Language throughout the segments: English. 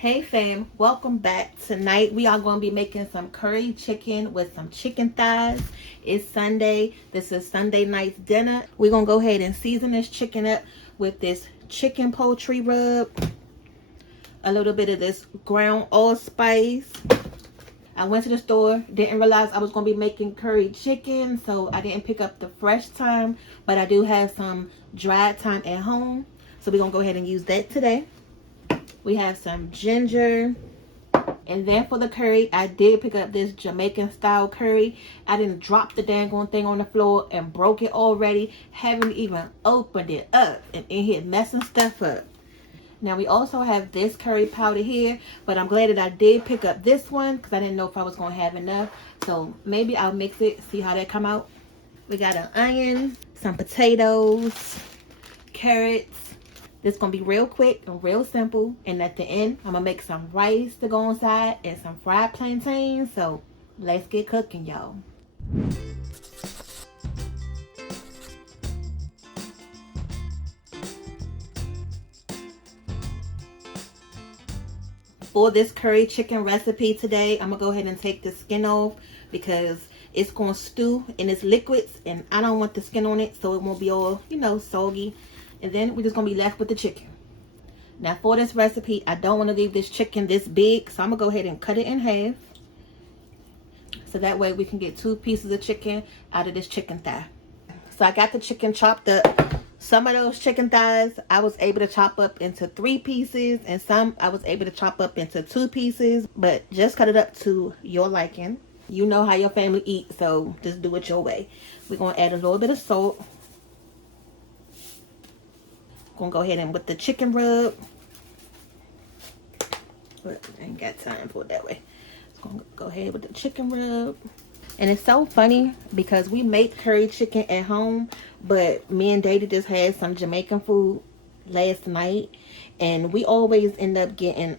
Hey fam, welcome back. Tonight we are going to be making some curry chicken with some chicken thighs. It's Sunday. This is Sunday night's dinner. We're going to go ahead and season this chicken up with this chicken poultry rub, a little bit of this ground allspice. I went to the store, didn't realize I was going to be making curry chicken, so I didn't pick up the fresh thyme, but I do have some dried thyme at home, so we're going to go ahead and use that today. We have some ginger. And then for the curry, I did pick up this Jamaican style curry. I didn't drop the dang on thing on the floor and broke it already. Haven't even opened it up and in here messing stuff up. Now we also have this curry powder here, but I'm glad that I did pick up this one because I didn't know if I was going to have enough. So maybe I'll mix it, see how that come out. We got an onion, some potatoes, carrots. This is going to be real quick and real simple. And at the end, I'm going to make some rice to go inside and some fried plantains. So let's get cooking, y'all. For this curry chicken recipe today, I'm going to go ahead and take the skin off because it's going to stew in its liquids. And I don't want the skin on it so it won't be all, soggy. And then we're just going to be left with the chicken. Now for this recipe, I don't want to leave this chicken this big. So I'm going to go ahead and cut it in half. So that way we can get 2 pieces of chicken out of this chicken thigh. So I got the chicken chopped up. Some of those chicken thighs I was able to chop up into 3 pieces. And some I was able to chop up into 2 pieces. But just cut it up to your liking. You know how your family eats, so just do it your way. We're going to add a little bit of salt. Gonna go ahead and with the chicken rub, but I ain't got time for it that way. Just gonna go ahead with the chicken rub. And it's so funny because we make curry chicken at home, but me and Daddy just had some Jamaican food last night, and we always end up getting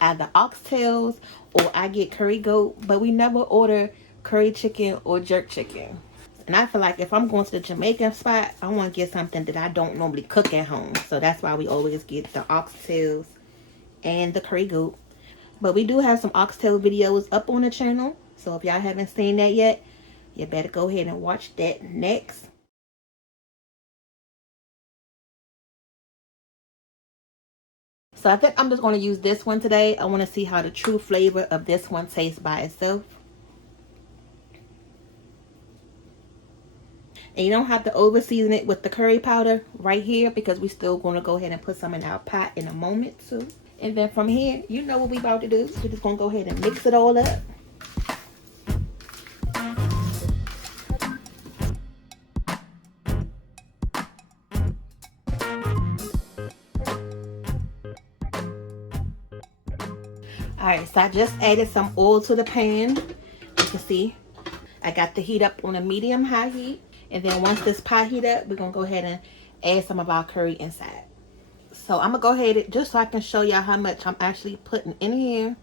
either oxtails or I get curry goat, but we never order curry chicken or jerk chicken. And I feel like if I'm going to the Jamaican spot, I want to get something that I don't normally cook at home. So that's why we always get the oxtails and the curry goat. But we do have some oxtail videos up on the channel. So if y'all haven't seen that yet, you better go ahead and watch that next. So I think I'm just going to use this one today. I want to see how the true flavor of this one tastes by itself. And you don't have to over season it with the curry powder right here because we're still going to go ahead and put some in our pot in a moment too. And then from here, you know what we about to do. We're just going to go ahead and mix it all up. Alright, so I just added some oil to the pan. You can see I got the heat up on a medium-high heat. And then once this pot heat up, we're going to go ahead and add some of our curry inside. So I'm going to go ahead, just so I can show y'all how much I'm actually putting in here.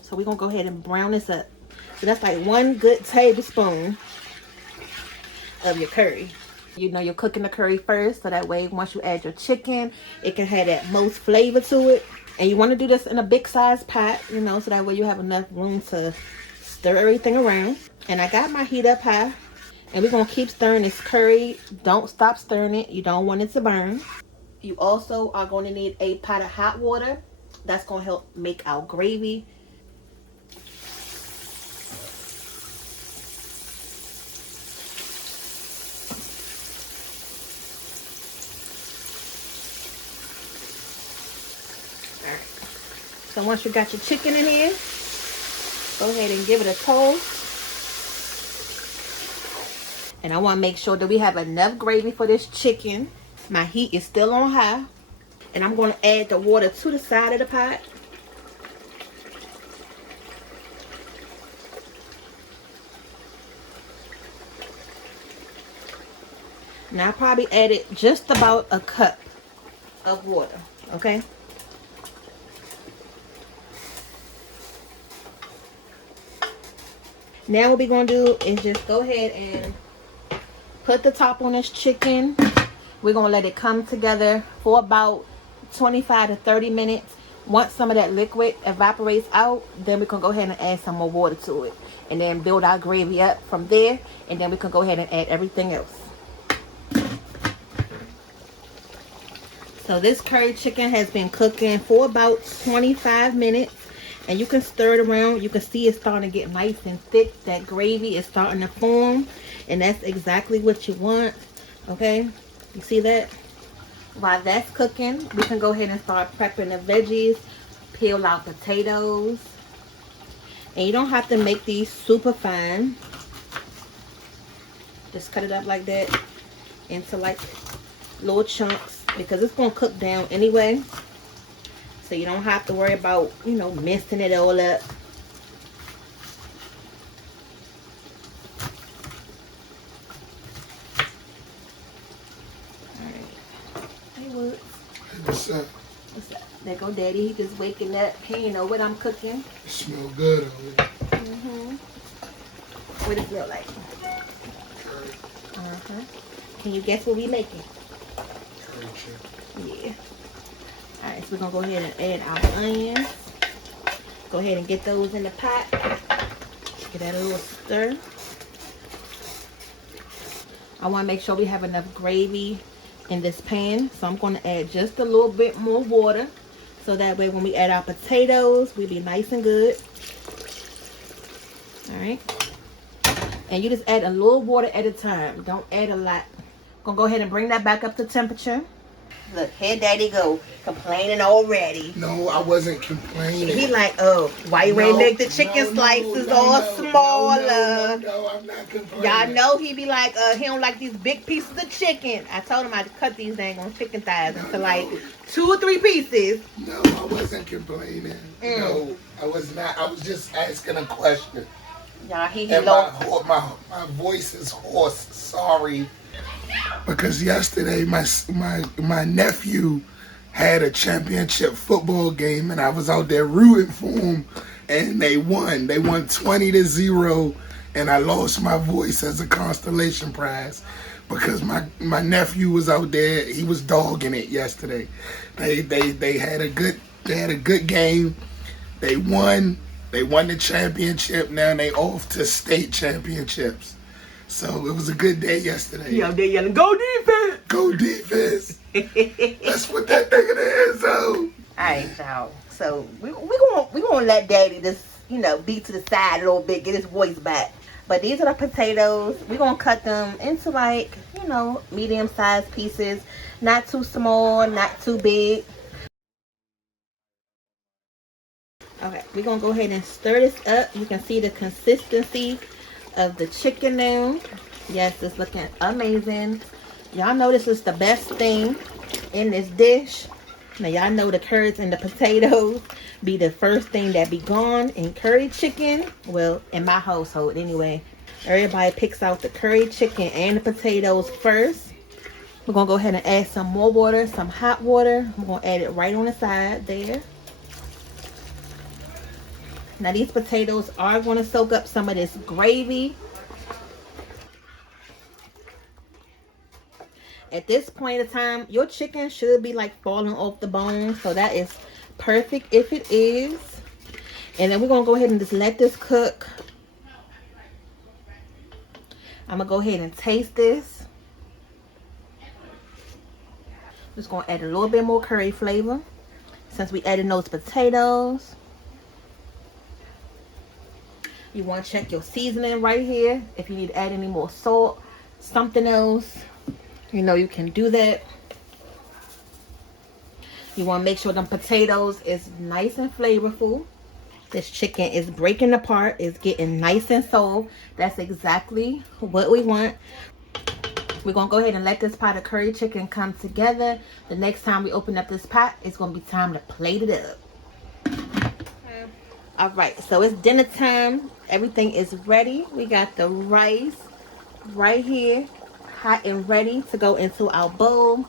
So we're going to go ahead and brown this up. So that's like 1 good tablespoon of your curry. You're cooking the curry first, so that way once you add your chicken, it can have that most flavor to it. And you want to do this in a big size pot, so that way you have enough room to stir everything around. And I got my heat up high. And we're going to keep stirring this curry. Don't stop stirring it. You don't want it to burn. You also are going to need a pot of hot water. That's going to help make our gravy. Alright. So once you got your chicken in here, go ahead and give it a toast. And I want to make sure that we have enough gravy for this chicken. My heat is still on high. And I'm going to add the water to the side of the pot. Now I probably added just about a cup of water. Okay. Now what we're going to do is just go ahead and put the top on this chicken. We're going to let it come together for about 25 to 30 minutes. Once some of that liquid evaporates out, then we can go ahead and add some more water to it. And then build our gravy up from there. And then we can go ahead and add everything else. So this curry chicken has been cooking for about 25 minutes. And you can stir it around. You can see it's starting to get nice and thick. That gravy is starting to form. And that's exactly what you want. Okay? You see that? While that's cooking, we can go ahead and start prepping the veggies. Peel out potatoes. And you don't have to make these super fine. Just cut it up like that into like little chunks, because it's going to cook down anyway. So you don't have to worry about, you know, messing it all up. What's up? What's up? There go Daddy. He just waking up. He ain't know what I'm cooking. It smell good already. What does it feel like? Curry. Can you guess what we making? Curry chicken. Yeah. Alright, so we're gonna go ahead and add our onions. Go ahead and get those in the pot. Get that a little stir. I want to make sure we have enough gravy in this pan, so I'm going to add just a little bit more water, so that way when we add our potatoes, we'll be nice and good. All right, and you just add a little water at a time. Don't add a lot. I'm gonna go ahead and bring that back up to temperature. Look, here Daddy go, complaining already. No, I wasn't complaining. He like, oh, why you ain't make the chicken slices all smaller? No, I'm not complaining. Y'all know he be like, he don't like these big pieces of chicken. I told him I'd cut these dang on chicken thighs into like 2 or 3 pieces. No, I wasn't complaining. No, I was not. I was just asking a question. Y'all, he and low. my voice is hoarse. Sorry. Because yesterday my nephew had a championship football game, and I was out there rooting for him, and they won. They won 20-0, and I lost my voice as a constellation prize because my nephew was out there. He was dogging it yesterday. They had a good game. They won. They won the championship. Now they off to state championships. So it was a good day yesterday. Yeah, they yelling, "Go defense! Go defense!" Let's put that thing in the end zone. Alright, y'all. So we gonna let Daddy just, you know, beat to the side a little bit, get his voice back. But these are the potatoes. We're gonna cut them into like, you know, medium-sized pieces. Not too small, not too big. Okay, we're gonna go ahead and stir this up. You can see the consistency of the chicken now. Yes, it's looking amazing. Y'all know this is the best thing in this dish. Now y'all know the curds and the potatoes be the first thing that be gone in curry chicken. Well, in my household anyway. Everybody picks out the curry chicken and the potatoes first. We're gonna go ahead and add some more water, some hot water. I'm gonna add it right on the side there. Now these potatoes are going to soak up some of this gravy. At this point of time, your chicken should be like falling off the bone. So that is perfect if it is. And then we're going to go ahead and just let this cook. I'm going to go ahead and taste this. Just going to add a little bit more curry flavor since we added those potatoes. You want to check your seasoning right here. If you need to add any more salt, something else, you know, you can do that. You want to make sure them potatoes is nice and flavorful. This chicken is breaking apart. It's getting nice and soft. That's exactly what we want. We're going to go ahead and let this pot of curry chicken come together. The next time we open up this pot, it's going to be time to plate it up. All right, so it's dinner time. Everything is ready. We got the rice right here, hot and ready to go into our bowl.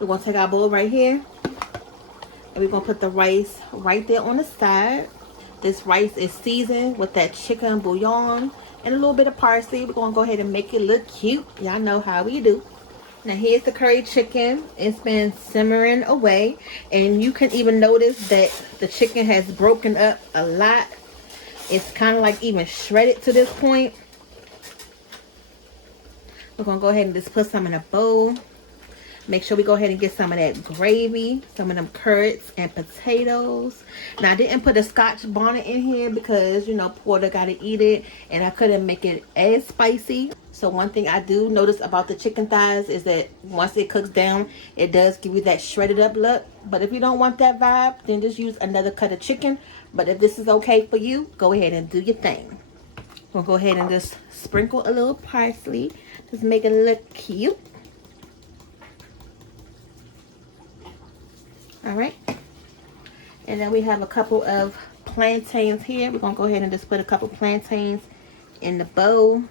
We're going to take our bowl right here, and we're going to put the rice right there on the side. This rice is seasoned with that chicken bouillon and a little bit of parsley. We're going to go ahead and make it look cute. Y'all know how we do. Now here's the curry chicken. It's been simmering away, and you can even notice that the chicken has broken up a lot. It's kind of like even shredded to this point. We're gonna go ahead and just put some in a bowl. Make sure we go ahead and get some of that gravy, some of them carrots and potatoes. Now I didn't put a Scotch bonnet in here because, you know, Porter gotta eat it, and I couldn't make it as spicy. So one thing I do notice about the chicken thighs is that once it cooks down, it does give you that shredded up look. But if you don't want that vibe, then just use another cut of chicken. But if this is okay for you, go ahead and do your thing. We'll go ahead and just sprinkle a little parsley. Just make it look cute. All right. And then we have a couple of plantains here. We're going to go ahead and just put a couple plantains in the bowl.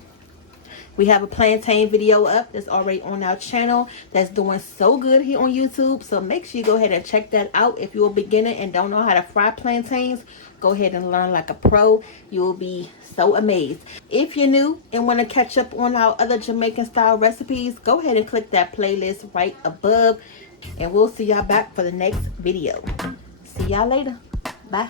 We have a plantain video up that's already on our channel that's doing so good here on YouTube. So make sure you go ahead and check that out. If you're a beginner and don't know how to fry plantains, go ahead and learn like a pro. You will be so amazed. If you're new and want to catch up on our other Jamaican style recipes, go ahead and click that playlist right above. And we'll see y'all back for the next video. See y'all later. Bye.